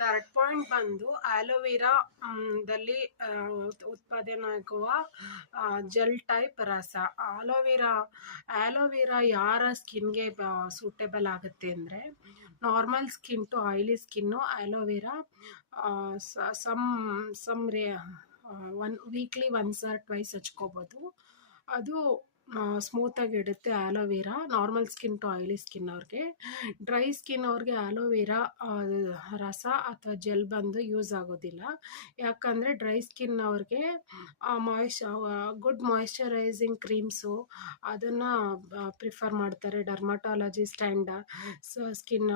Third point ಬಂದು aloe vera ದಲ್ಲಿ ಉತ್ಪಾದನೆ ಆಗುವ ಜೆಲ್ ಟೈಪ್ ರಸ. ಆಲೋವೆರಾ ಯಾರ ಸ್ಕಿನ್ಗೆ ಸೂಟೇಬಲ್ ಆಗುತ್ತೆ ಅಂದರೆ, normal skin to oily skin aloe vera some weekly once or twice ಹಚ್ಕೋಬೋದು. ಅದು ಸ್ಮೂತಾಗಿ ಇಡುತ್ತೆ aloe vera, normal skin to oily skin ಅವ್ರಿಗೆ. ಡ್ರೈ ಸ್ಕಿನ್ ಅವ್ರಿಗೆ ಆಲೋವೆರಾ ರಸ ಅಥವಾ ಜೆಲ್ ಬಂದು ಯೂಸ್ ಆಗೋದಿಲ್ಲ. ಯಾಕಂದರೆ ಡ್ರೈ ಸ್ಕಿನ್ ಅವ್ರಿಗೆ ಗುಡ್ ಮಾಯಿಶ್ಚರೈಸಿಂಗ್ ಕ್ರೀಮ್ಸು ಅದನ್ನು ಪ್ರಿಫರ್ ಮಾಡ್ತಾರೆ dermatologist and skin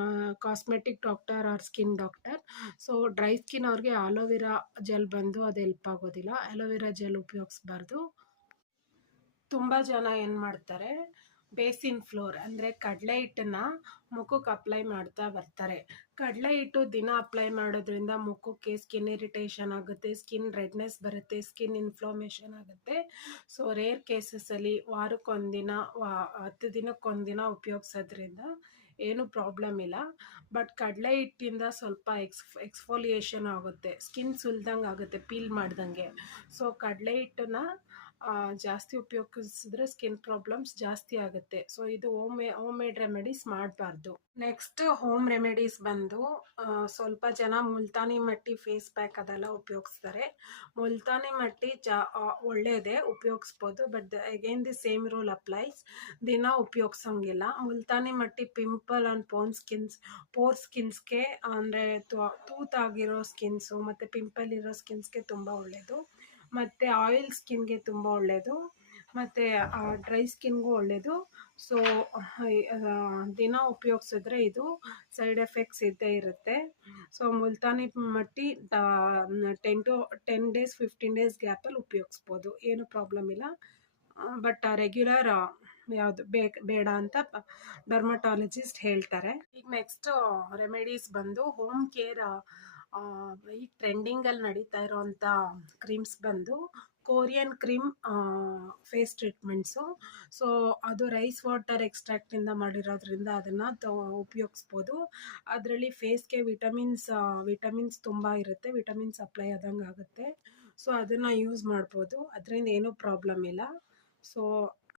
cosmetic doctor or skin doctor. So dry skin ಅವ್ರಿಗೆ ಆಲೋವೆರಾ ಜೆಲ್ ಬಂದು ಅದು ಹೆಲ್ಪ್ ಆಗೋದಿಲ್ಲ. ಆಲೋವೆರಾ ಜೆಲ್ ಉಪಯೋಗಿಸ್ಬಾರ್ದು. ತುಂಬ ಜನ ಏನು ಮಾಡ್ತಾರೆ, ಬೇಸಿನ್ ಫ್ಲೋರ್ ಅಂದರೆ ಕಡಲೆ ಹಿಟ್ಟನ್ನು ಮುಖಕ್ಕೆ ಅಪ್ಲೈ ಮಾಡ್ತಾ ಬರ್ತಾರೆ. ಕಡಲೆ ಹಿಟ್ಟು ದಿನ ಅಪ್ಲೈ ಮಾಡೋದ್ರಿಂದ ಮುಖಕ್ಕೆ ಸ್ಕಿನ್ ಇರಿಟೇಷನ್ ಆಗುತ್ತೆ, ಸ್ಕಿನ್ ರೆಡ್ನೆಸ್ ಬರುತ್ತೆ, ಸ್ಕಿನ್ ಇನ್ಫ್ಲಮೇಷನ್ ಆಗುತ್ತೆ. ಸೊ ರೇರ್ ಕೇಸಸಲ್ಲಿ ವಾರಕ್ಕೊಂದಿನ 10 ದಿನಕ್ಕೊಂದಿನ ಉಪಯೋಗಿಸೋದ್ರಿಂದ ಏನು ಪ್ರಾಬ್ಲಮ್ ಇಲ್ಲ. ಬಟ್ ಕಡಲೆ ಹಿಟ್ಟಿಂದ ಸ್ವಲ್ಪ ಎಕ್ಸ್ಫೋಲಿಯೇಷನ್ ಆಗುತ್ತೆ, ಸ್ಕಿನ್ ಸುಲ್ದಂಗೆ ಆಗುತ್ತೆ ಪೀಲ್ ಮಾಡ್ದಂಗೆ. ಸೊ ಕಡಲೆ ಹಿಟ್ಟನ್ನು ಜಾಸ್ತಿ ಉಪಯೋಗಿಸಿದ್ರೆ ಸ್ಕಿನ್ ಪ್ರಾಬ್ಲಮ್ಸ್ ಜಾಸ್ತಿ ಆಗುತ್ತೆ. ಸೊ ಇದು ಹೋಮ್ ಮೇಡ್ ರೆಮಿಡೀಸ್ ಮಾಡಬಾರ್ದು. ನೆಕ್ಸ್ಟ್ ಹೋಮ್ ರೆಮಿಡೀಸ್ ಬಂದು ಸ್ವಲ್ಪ ಜನ ಮುಲ್ತಾನಿ ಮಟ್ಟಿ ಫೇಸ್ ಪ್ಯಾಕ್ ಅದೆಲ್ಲ ಉಪಯೋಗಿಸ್ತಾರೆ. ಮುಲ್ತಾನಿ ಮಟ್ಟಿ ಒಳ್ಳೆಯದೇ, ಉಪಯೋಗಿಸ್ಬೋದು. But again the same rule applies. ದಿನ ಉಪಯೋಗಿಸೋಂಗಿಲ್ಲ. ಮುಲ್ತಾನಿ ಮಟ್ಟಿ ಪಿಂಪಲ್ ಆ್ಯಂಡ್ ಪೋರ್ ಸ್ಕಿನ್ಸ್ಗೆ ಅಂದರೆ ತೂತಾಗಿರೋ ಸ್ಕಿನ್ಸು ಮತ್ತು ಪಿಂಪಲ್ ಇರೋ ಸ್ಕಿನ್ಸ್ಗೆ ತುಂಬ ಒಳ್ಳೆಯದು. ಮತ್ತು ಆಯಿಲ್ ಸ್ಕಿನ್ಗೆ ತುಂಬ ಒಳ್ಳೆಯದು, ಮತ್ತು ಡ್ರೈ ಸ್ಕಿನ್ಗೂ ಒಳ್ಳೆಯದು. ಸೊ ದಿನ ಉಪಯೋಗಿಸಿದ್ರೆ ಇದು ಸೈಡ್ ಎಫೆಕ್ಟ್ಸ್ ಇದ್ದೇ ಇರುತ್ತೆ. ಸೊ ಮುಲ್ತಾನಿ ಮಟ್ಟಿ 10 ಡೇಸ್ 15 ಡೇಸ್ ಗ್ಯಾಪಲ್ಲಿ ಉಪಯೋಗಿಸ್ಬೋದು, ಏನು ಪ್ರಾಬ್ಲಮ್ ಇಲ್ಲ. ಬಟ್ ರೆಗ್ಯುಲರ್ ಯಾವುದು ಬೇಡ ಅಂತ ಡರ್ಮಟಾಲಜಿಸ್ಟ್ ಹೇಳ್ತಾರೆ. ಈಗ ನೆಕ್ಸ್ಟ್ ರೆಮಿಡೀಸ್ ಬಂದು ಹೋಮ್ ಕೇರ್. ಈಗ ಟ್ರೆಂಡಿಂಗಲ್ಲಿ ನಡೀತಾ ಇರೋವಂಥ ಕ್ರೀಮ್ಸ್ ಬಂದು Korean cream face treatments. So ಅದು ರೈಸ್ ವಾಟರ್ ಎಕ್ಸ್ಟ್ರಾಕ್ಟಿಂದ ಮಾಡಿರೋದ್ರಿಂದ ಅದನ್ನು ಉಪಯೋಗಿಸ್ಬೋದು. ಅದರಲ್ಲಿ ಫೇಸ್ಗೆ ವಿಟಮಿನ್ಸ್ ತುಂಬ ಇರುತ್ತೆ, ವಿಟಮಿನ್ಸ್ ಅಪ್ಲೈ ಆದಂಗೆ ಆಗುತ್ತೆ. ಸೊ ಅದನ್ನು ಯೂಸ್ ಮಾಡ್ಬೋದು, ಅದರಿಂದ ಏನೂ ಪ್ರಾಬ್ಲಮ್ ಇಲ್ಲ. ಸೊ